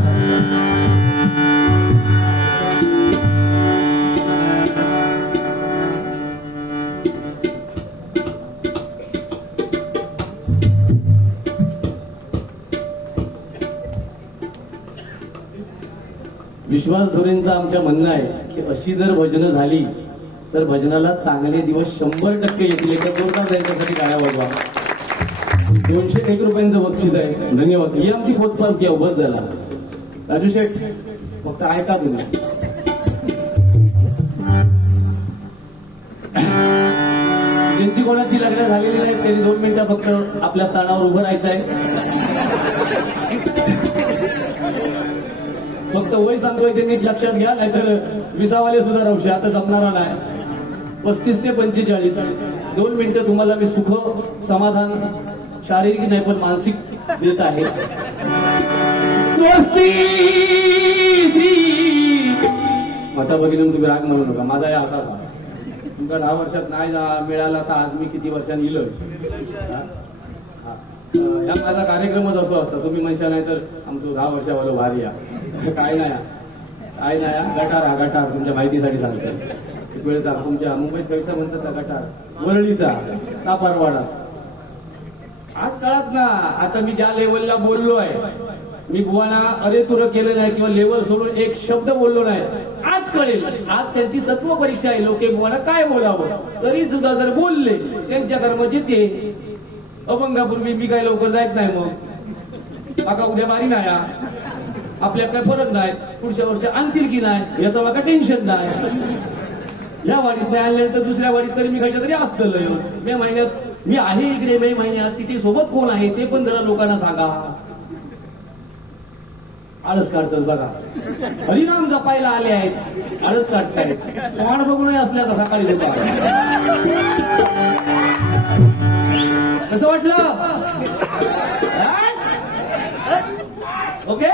विश्वास धुरेंचं आमच्या म्हणणं आहे की अशी जर भजनं झाली तर भजनाला चांगले दिवस 100% येतील. एका जोरदार त्यांच्यासाठी गाड्या वाजवा. 201 रुपयांचं बक्षीस आहे. धन्यवाद. ही आमची पोचपालखी बस झाला. राजू शेठ फक्त ऐका तुम्ही. ज्यांची कोणाची लग्न झालेली नाही त्यांनी 2 मिनिटं फक्त आपल्या स्थानावर उभं राहायचं आहे. फक्त वय सांगतोय ते नीट लक्षात घ्या नाहीतर 20वाले सुद्धा राहू आता जमणारा नाही. 35 ते 45 2 मिनिटं तुम्हाला मी सुख समाधान शारीरिक नाही पण मानसिक देत आहे. स्वस्ती माता भगिनी तुम्ही राग म्हणू नका. माझा या असा तुमका 10 वर्षात नाही मिळाला तर आज मी किती वर्षांनी इलोय. या माझा कार्यक्रमच असो असता. तुम्ही म्हणशा नाही तर आमचं 10 वर्षावाला भारी या काय नाही गटार तुमच्या माहितीसाठी सांगतो. वेळचा तुमच्या मुंबईत कविता म्हणतात गटार वरळीचा का परवाडा. आज कळत ना आता मी ज्या लेवलला बोललो आहे मी बुवाना अरे तुरं केलं नाही किंवा लेवल सोडून एक शब्द बोललो नाही. आज कळेल. आज त्यांची सत्व परीक्षा आहे. लोके बुवाना काय बोलावं तरी सुद्धा जर बोलले त्यांच्या कर्माचे ते अभंगापूर्वी मी काय लवकर जायत नाही. मग आका उद्या बारी नाही आपल्या काय परत नाही पुढच्या वर्षी आणतील की नाही याचा माका टेन्शन नाही. या वाडीत नाही आणले तर दुसऱ्या वाडीत तरी मी खायच्या तरी असतं. मे महिन्यात मी आहे इकडे मे महिन्यात तिथे सोबत कोण आहे ते पण जरा लोकांना सांगा. आळस काढतात बघा. हरिनाम जपायला आले आहेत आळस काढतायत. वाट बघून असल्याचा सकाळी होता. कसं वाटलं ओके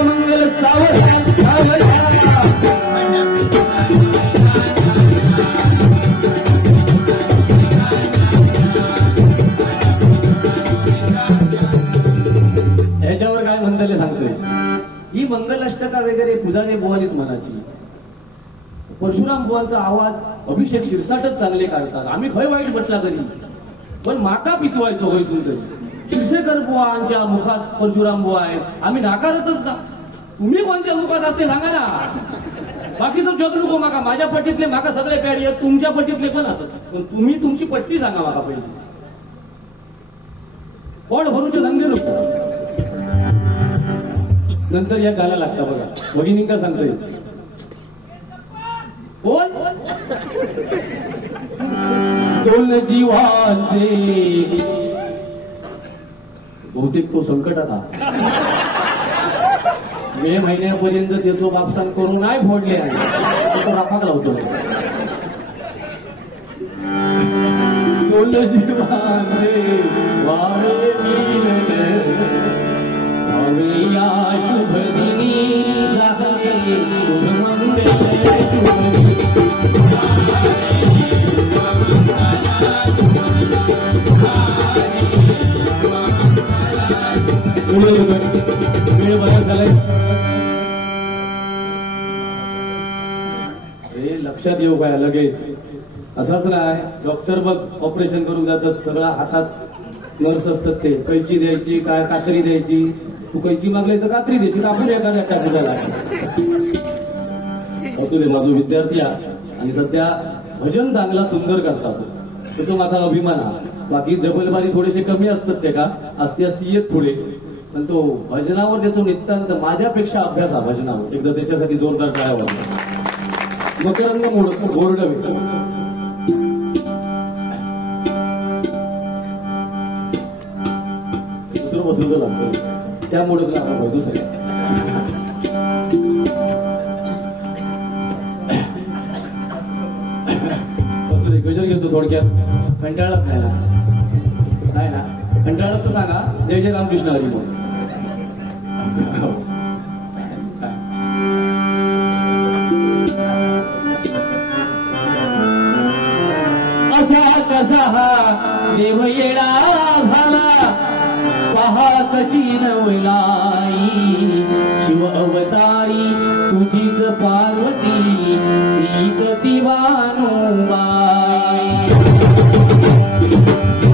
सर्वमंगल सावधान ह्याच्यावर काय म्हणताले सांगतोय ही मंगलाष्टका वगैरे पूजाने बुवानीच म्हणायची. परशुराम बुवांचा आवाज अभिषेक शिरसाटच चांगले काढतात. आम्ही खय वाईट म्हटला कधी, पण माका पिचवायचो होय सुंदर. शिरसेकर बुवांच्या मुखात परशुराम बुवा आहेत, आम्ही नाकारतच ना. तुम्ही कोणत्या मुखात असते सांगा ना. बाकीचं जग नको माका, माझ्या पट्टीतले माका सगळे प्यारी आहेत, तुमच्या पट्टीतले पण असत. पण तुम्ही तुमची पट्टी सांगा माका पहिली. पोट भरूचे धंदे नको. नंतर या गाला लागता बघा. भगिनी का सांगतोय बोल दोन जीवांचे. बहुतेक तो संकटात हा. मे महिन्यापर्यंत देतो कापसान करून नाही फोडले आहे तो रापाक लावतो. दोन जीवांचे वारे मिलने हवे या शुभ दिनी जाते शुभ मंगल वेळ बराच झालाय. हे लक्षात येऊ काय लगेच असंच नाही. डॉक्टर बघ ऑपरेशन करून जातात, सगळा हातात नर्स असतात, ते कैची द्यायची काय कात्री द्यायची. तू कैची मागली तर कात्री द्यायची, कापून एखाद्या टाकीला. असू दे माझा विद्यार्थी आणि सध्या भजन चांगला सुंदर करतात, त्याचा माझा अभिमान आहे. बाकी डबलबारी थोडेसे कमी असतात ते का असती असती येत पुढे, पण तो भजनावर देतो नितांत. माझ्यापेक्षा अभ्यास हा भजनावर. एकदा त्याच्यासाठी जोरदार टाळ्या वाजवा. मकरंद बोर्डवे दुसरं बसवलं लागतं त्या मोडकला आपण दुसऱ्या. बसू दे, गजर घेतो थोडक्यात. कंटाळाच नाही ना, नाही ना कंटाळाच तर सांगा. जय जय रामकृष्ण हरी बोल. असा कसा हा देव येडा झाला, पहा कशी नवलाई शिव अवतारी तुझीच पार्वती तीच ती वानुबाई.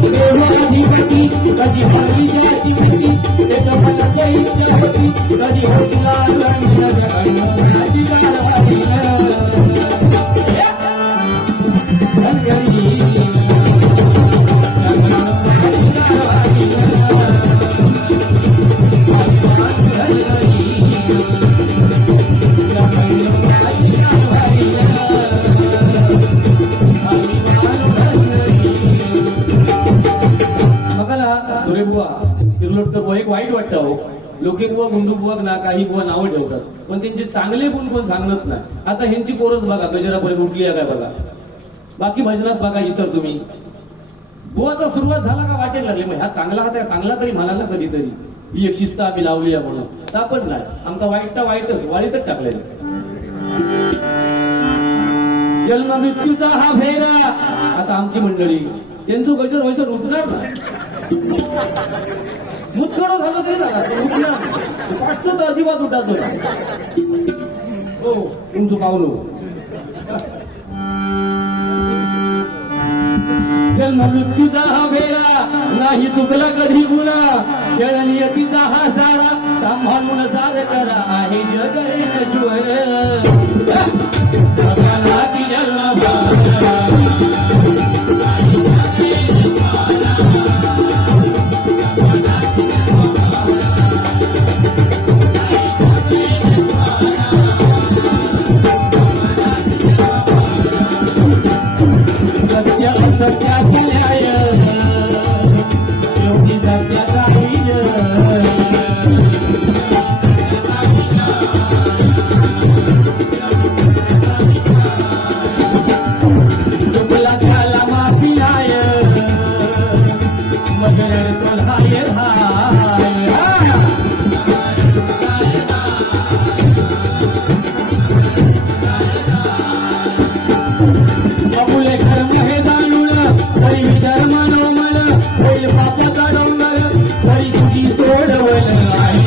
देवाधिपती कशी हवी जाती भीती त्याच्या मनाच्या इच्छा होती कधी होती एक वाईट वाटतं हो. लोके बुवा गुंडू बुवा ना काही बुवा नावं ठेवतात, पण त्यांचे चांगले गुण कोण सांगत नाही. आता ह्यांची कोरस बघा, गजरापर्यंत उठली आहे काय बघा. बाकी भजनात बघा इतर तुम्ही बुवाचा सुरुवात झाला का वाटेल लागले, मग ह्या चांगला हात आहे चांगला तरी म्हणाला कधीतरी. ही एक शिस्त आम्ही लावली आहे म्हणून तापत नाही. आमका वाईटता वाईटच वाळीतच टाकलेलं. जन्म मृत्यूचा हा फेरा. आता आमची मंडळी त्यांचं गजर व्हायचं उठणार ना, मुतखडो झालं तरी झाला उठणार पाठचं तर अजिबात उठायचं. हो तुमचं पावलो. जन्म मृत्यूचा हा फेरा नाही चुकला कधी गुन्हा, जळ नियतीचा हा सारा सांभाळून सार करा आहे जग नश्वर. सत्याची न्याय शेवटी सत्याचा विजय. तुझी सोडवलं आई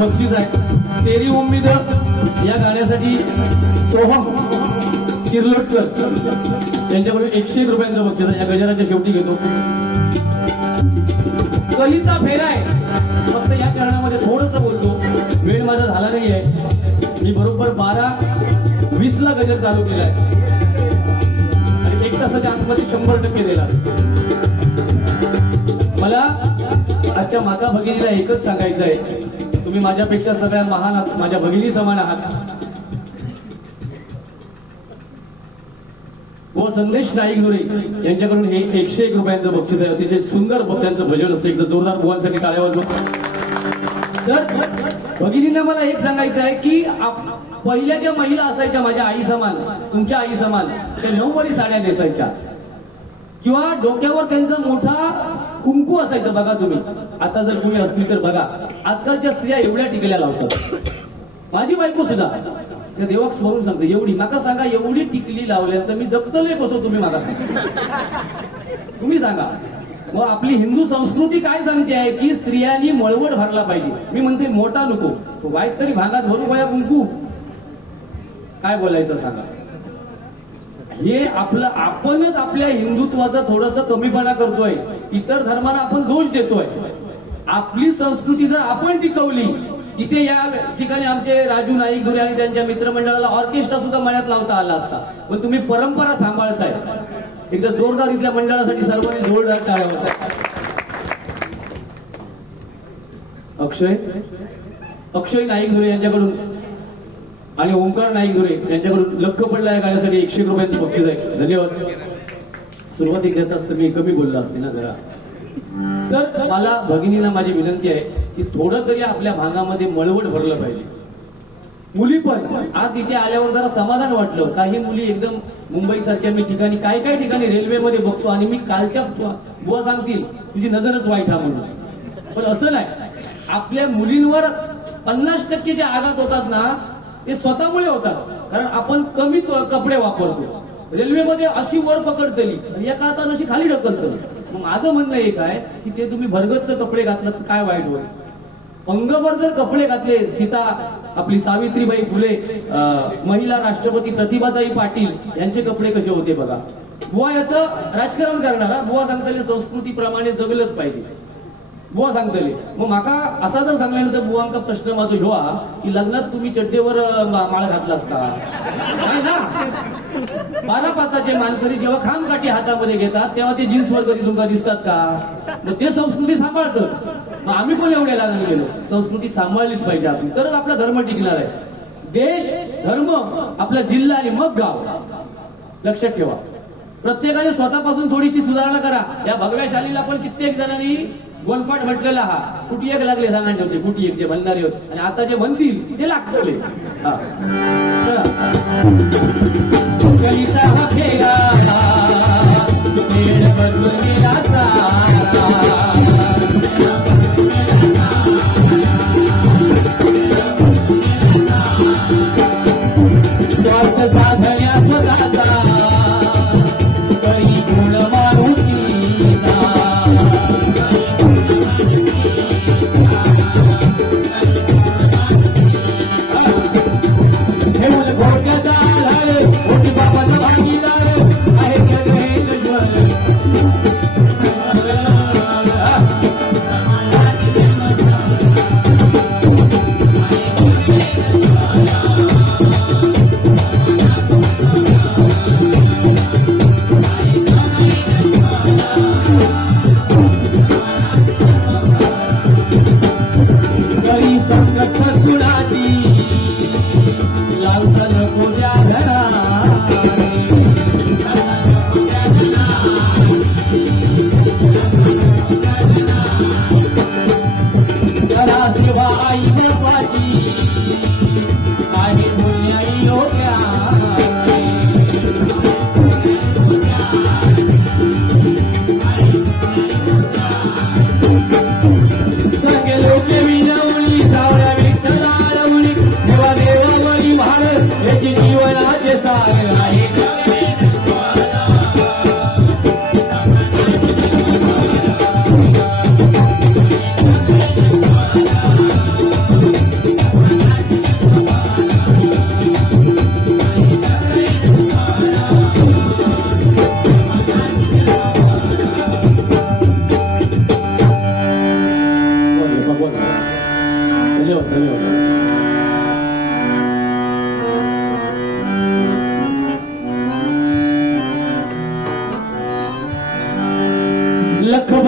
बक्षीस आहे तेरी उम्मीद या गाण्यासाठी सोहम किर्लोटकर यांच्याकडून 101 रुपयांचं बक्षीस आहे. या गजराच्या शेवटी घेतो. कलीचा फेरा आहे. फक्त या चरणामध्ये थोडंसं बोलतो. वेळ माझा झाला नाही आहे. मी बरोबर 12:20 ला गजर चालू केला आहे आणि 1 तासाच्या आतमध्ये 100% दिला. मला आजच्या माता भगिनीला एकच सांगायचं आहे, तुम्ही माझ्यापेक्षा सगळ्या महान आहात, माझ्या भगिनी समान आहात. व संदेश नाईक-धुरे यांच्याकडून हे 101 रुपयांचं बक्षीस आहे. अतिशय सुंदर त्यांचं भजन असतं. एकदा जोरदार बुवांसाठी टाळ्या वाजवा. तर भगिनींना मला एक सांगायचं आहे की पहिल्या ज्या महिला असायच्या माझ्या आई समान, तुमच्या आई समान, त्या 9वारी साड्या नेसायच्या किंवा डोक्यावर त्यांचा मोठा कुंकू असायचं. बघा तुम्ही आता जर तुम्ही असतील तर बघा, आजकालच्या स्त्रिया एवढ्या टिकल्या लावतात. माझी बायको सुद्धा त्या देवाक स्मरून सांगते, एवढी नका सांगा, एवढी टिकली लावल्यानंतर मी जपतले कसो तुम्ही मला तुम्ही सांगा. मग आपली हिंदू संस्कृती काय सांगते आहे की स्त्रियांनी मळवट भरला पाहिजे. मी म्हणते मोठा नको, वाईट तरी भागात भरू गोया कुंकू. काय बोलायचं सांगा. हे आपलं आपणच आपल्या हिंदुत्वाचा थोडासा कमीपणा करतोय. इतर धर्मांना आपण दोष देतोय. आपली संस्कृती जर आपण टिकवली, इथे या ठिकाणी आमचे राजू नाईक-धुरे आणि त्यांच्या मित्रमंडळाला ऑर्केस्ट्रा सुद्धा मळ्यात लावता आला असता. पण तुम्ही परंपरा सांभाळताय. एकदा जोरदार इथल्या मंडळासाठी सर्वांनी जोरदार टाळ्या वाजवा. अक्षय नाईक-धुरे यांच्याकडून आणि ओंकार नाईक-धुरे यांच्याकडून लख पडला या गाण्यासाठी 101 रुपयांचं बक्षीस आहे. धन्यवाद. सुरुवाती घेताच तर मी कमी बोललो असते ना जरा. तर मला भगिनींना माझी विनंती आहे की थोडं तरी आपल्या भागामध्ये मळवट भरलं पाहिजे. मुली पण आज इथे आल्यावर जरा समाधान वाटलं. काही मुली एकदम मुंबई सारख्या मी ठिकाणी काय ठिकाणी रेल्वेमध्ये बघतो आणि मी कालच्या बुवा सांगतील तुझी नजरच वाईट हा म्हणून. पण असं नाही. आपल्या मुलींवर 50% जे आघात होतात ना ते स्वतःमुळे होतात. कारण आपण कमी कपडे वापरतो. रेल्वेमध्ये अशी वर पकडतली आणि एका हाताने अशी खाली ढकलतं. मग माझं म्हणणं एक आहे की ते तुम्ही भरगच्च कपडे घातलं तर काय वाईट होईल. अंगभर जर कपडे घातले, सीता आपली सावित्रीबाई फुले, महिला राष्ट्रपती प्रतिभाताई पाटील यांचे कपडे कसे होते बघा. बुवा याचं राजकारण करणारा बुवा सांगतले संस्कृतीप्रमाणे जगलंच पाहिजे. बुवा सांगतले. मग माका असा जर सांगल्यानंतर बुवांका प्रश्न माझा ह्यो की लग्नात तुम्ही चड्डेवर माळ घातला असता ना. 12-5चे मानकरी जेव्हा खामकाठी हातामध्ये घेतात तेव्हा ते जीन्सवर कधी तुमका दिसतात का. मग ते संस्कृती सांभाळतं. मग आम्ही पण एवढ्या लागून गेलो. संस्कृती सांभाळलीच पाहिजे आपली, तरच आपला धर्म टिकणार आहे. देश, धर्म, आपला जिल्हा आणि मग गाव. लक्षात ठेवा. प्रत्येकाने स्वतःपासून थोडीशी सुधारणा करा. या भगव्या शालीला पण कित्येक जणांनी गोलपाट म्हटलेला हा कुठे एक लागले सांगायचे होते. कुठे एक जे म्हणणारे होते आणि आता जे म्हणतील ते लागतले. बाबाचा भागीदार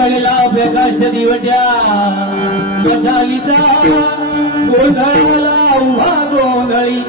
पडला प्रकाश दिवट्या मशालीचा गोंधळाला उभा गोंधळी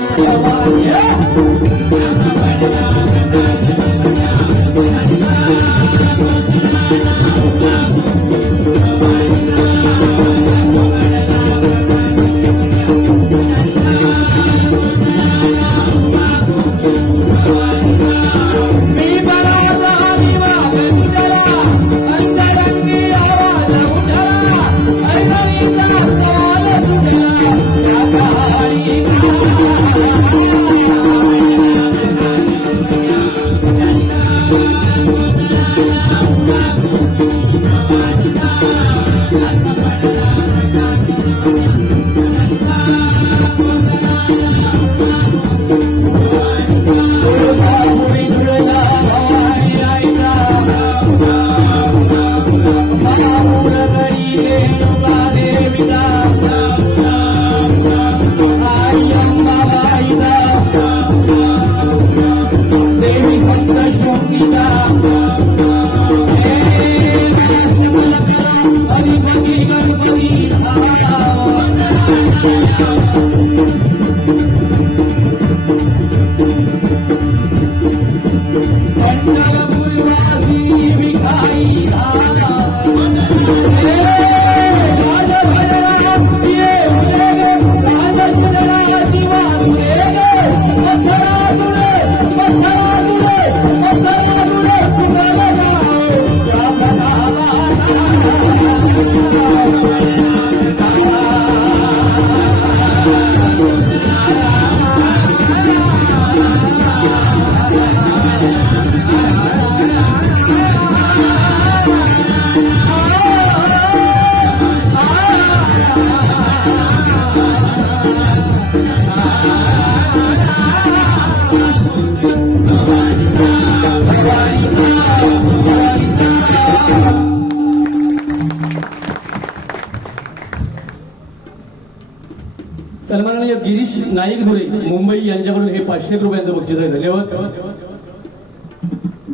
सन्माननीय गिरीश नाईक धुरे मुंबई यांच्याकडून हे 500 रुपयांचं बक्षीस आहे. धन्यवाद.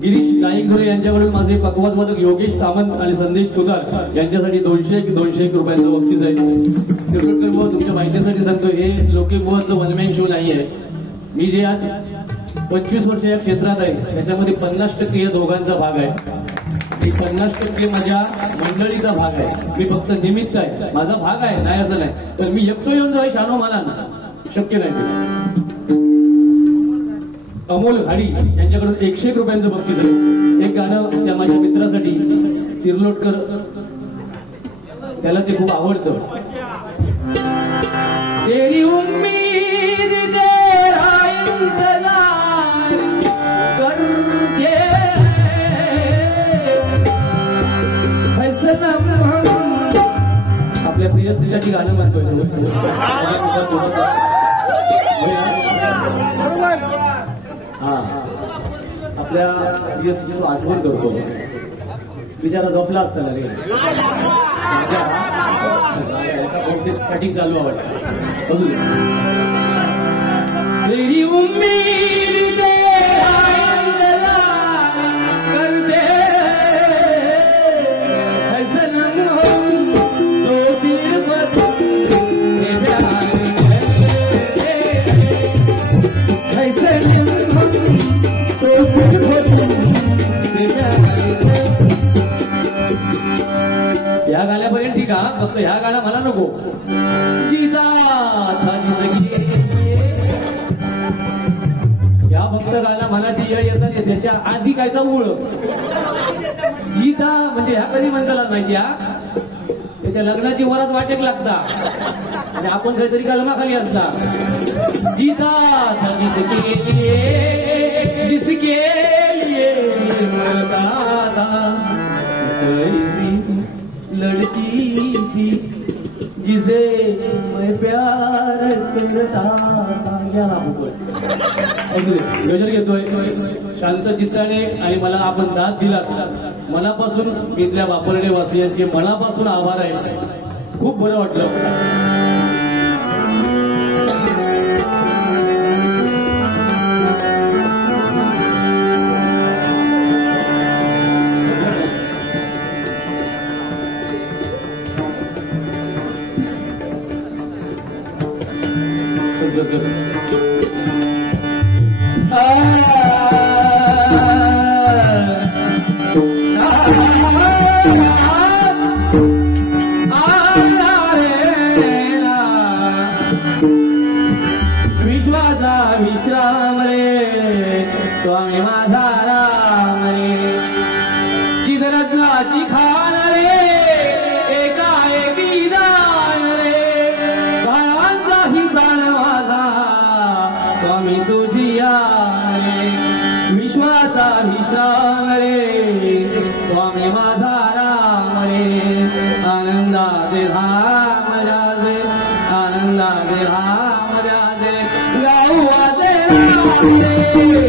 गिरीश नाईक धुरे यांच्याकडून माझे पकवाजवादक योगेश सामंत आणि संदेश सुधार यांच्यासाठी 201 रुपयांचं बक्षीस आहे. तिरुपतकर भाऊ, तुमच्या माहितीसाठी सांगतो, हे लोकेबुवाचं वन मॅन शो नाही आहे. मी जे आज 25 वर्ष या क्षेत्रात आहे त्याच्यामध्ये 50% या दोघांचा भाग आहे. 50% माझ्या मंडळीचा भाग आहे. मी फक्त निमित्त आहे, माझा भाग आहे, नाही असं नाही. तर मी एकटो येऊन जाऊ शानो मला शक्य नाही. अमोल घाडी यांच्याकडून 101 रुपयांचं बक्षीस आहे. एक गाणं त्या माझ्या मित्रासाठी तिरलोटकर, त्याला ते खूप आवडतं. तेरी उम्मीद तेरा इंतजार करके आपल्या प्रियस्त्रीसाठी गाणं म्हणतोय. हा, आपल्या प्रियस्त्रीची आठवण करतो. बिचारा झोपला असता रे, कटिंग चालू आवडतं अजून. तेरी उम्मीद ह्या गाण्यापर्यंत ठीक आहे, फक्त ह्या गाणं मला नको. जिता था जिसके या फक्त गाणं मला जे येतात त्याच्या आधी कायचा मूळ जिता म्हणजे ह्या कधी म्हणताला माहिती, हा त्याच्या लग्नाची वरात वाटेक लागता आणि आपण काहीतरी कलमाखाली असला. जिता था जिसके लिए मरता था, ऐसी लड़की थी जिसे मैं प्यार करता था. योजना घेतोय शांत चित्ताने आणि मला आपण दाद दिला. मनापासून इथल्या वापरणे वासियांचे मनापासून आभार आहे. खूप बरं वाटलं. सोन्याची खान रे एका एकी दान रे बाळांचाही प्राण माझा स्वामी तुझी यान रे विश्वाचा विश्राम रे स्वामी माझा राम रे आनंदाचे धाम राजे आनंदाचे धाम राजे गावाचे राम रे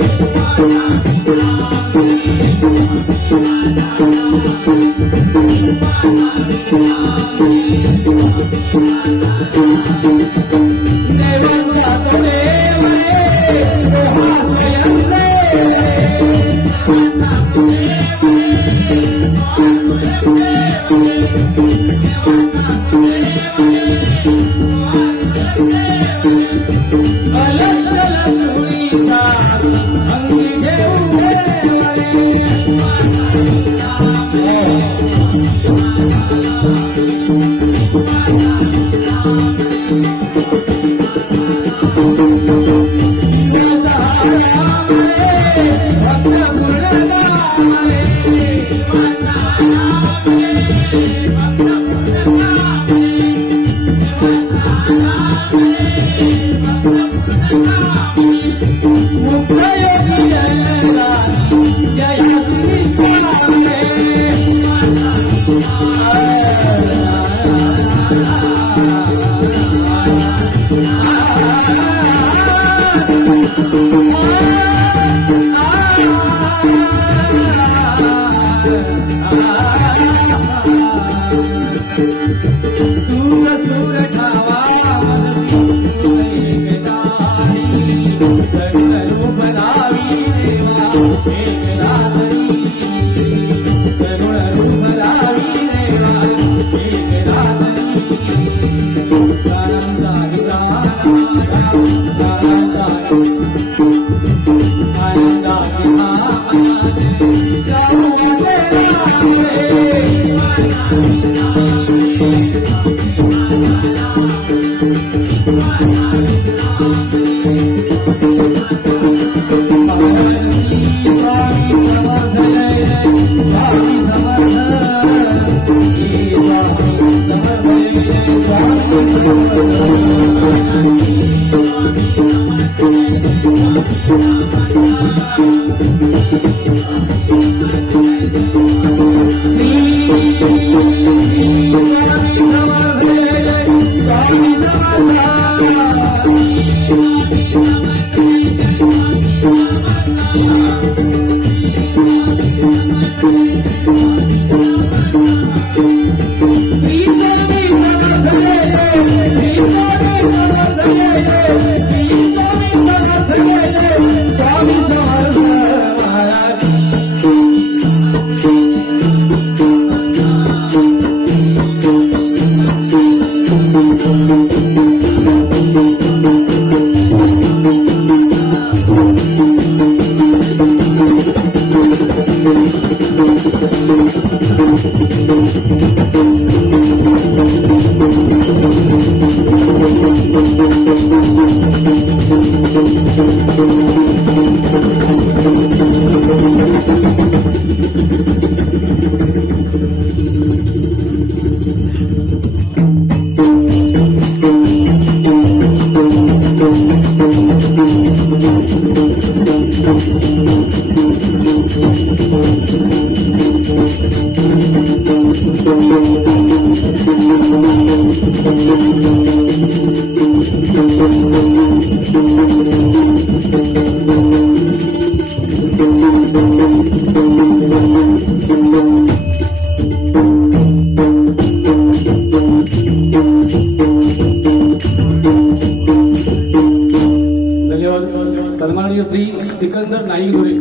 सन्माननीय श्री सिकंदर नाईक धुरे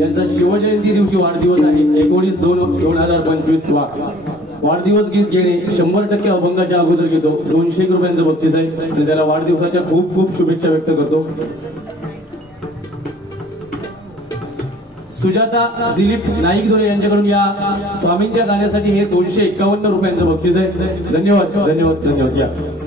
यांचा शिवजयंती दिवशी वाढदिवस आहे 19/2/2025 वाढदिवस गीत घेणे 100% अभंगाच्या अगोदर घेतो 200 रुपयांचं बक्षीस आहे आणि त्याला वाढदिवसाच्या खूप खूप शुभेच्छा व्यक्त करतो। सुजाता दिलीप नाईक धुरे यांच्याकडून या स्वामींच्या गाण्यासाठी हे 251 रुपयांचं बक्षीस आहे। धन्यवाद धन्यवाद धन्यवाद।